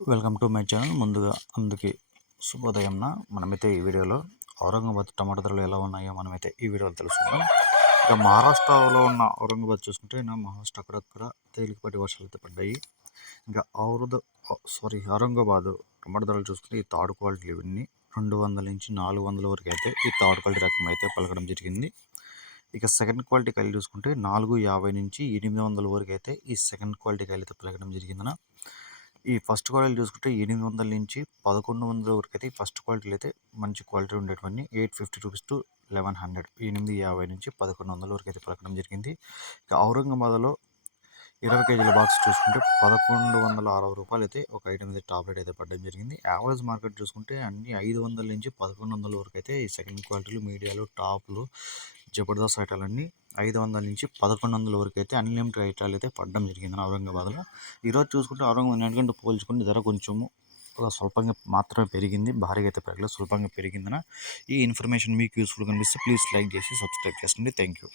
Welcome to my channel. ముందుగా అందుకే శుభోదయంన మనమైతే ఈ వీడియోలో ఔరంగాబాద్ టమాటా ధరలు ఎలా ఉన్నాయో మనమైతే ఈ వీడియోలో తెలుసుకుందాం. ఇక మహారాష్ట్రలో ఉన్న ఔరంగాబాద్ చూసుకుంటే నా మహారాష్ట్ర అక్కడక్కడ తేలికపాటి వర్షాలు అయితే పడ్డాయి. ఇంకా ఔరద సారీ ఔరంగాబాద్ టమాటా ధరలు చూసుకుంటే ఈ థర్డ్ క్వాలిటీ ఇవన్నీ రెండు వందల నుంచి నాలుగు వందల వరకు అయితే ఈ థర్డ్ క్వాలిటీ రకం అయితే పలకడం జరిగింది. ఇక సెకండ్ క్వాలిటీ కాయలు చూసుకుంటే నాలుగు యాభై నుంచి ఎనిమిది వందల వరకు అయితే ఈ సెకండ్ క్వాలిటీ కాయలు అయితే పలకడం జరిగిందన. ఈ ఫస్ట్ క్వాలిటీ చూసుకుంటే ఎనిమిది వందల నుంచి పదకొండు వందల వరకు అయితే ఫస్ట్ క్వాలిటీలు అయితే మంచి క్వాలిటీ ఉండేటువంటి eight fifty rupees to eleven hundred. ఎనిమిది యాభై నుంచి పదకొండు వందల వరకు అయితే పలకడం జరిగింది. ఇక ఔరంగాబాద్లో ఇరవై కేజీల బాక్స్ చూసుకుంటే పదకొండు వందల అరవై రూపాయలు అయితే ఒక ఐటమ్ అయితే టాప్ రేట్ అయితే పడడం జరిగింది. యావరేజ్ మార్కెట్ చూసుకుంటే అన్ని ఐదు వందల నుంచి పదకొండు వందల వరకు అయితే ఈ సెకండ్ క్వాలిటీలు మీడియాలు టాప్లు జబర్దస్త్ ఐటాలన్నీ ఐదు వందల నుంచి పదకొండు వందల వరకు అయితే అన్లిమిటెడ్ ఐటాలు అయితే పడడం జరిగింది ఔరంగాబాద్లో. ఈరోజు చూసుకుంటే ఔరంగాబాద్ ఎందుకంటే పోల్చుకుంటే ధర కొంచెము స్వల్పంగా మాత్రమే పెరిగింది. భారీగా అయితే పెరగలేదు స్వల్పంగా పెరిగిందన ఈ ఇన్ఫర్మేషన్ మీకు యూస్ఫుల్ కనిపిస్తే ప్లీజ్ లైక్ చేసి సబ్స్క్రైబ్ చేసుకోండి. Thank you.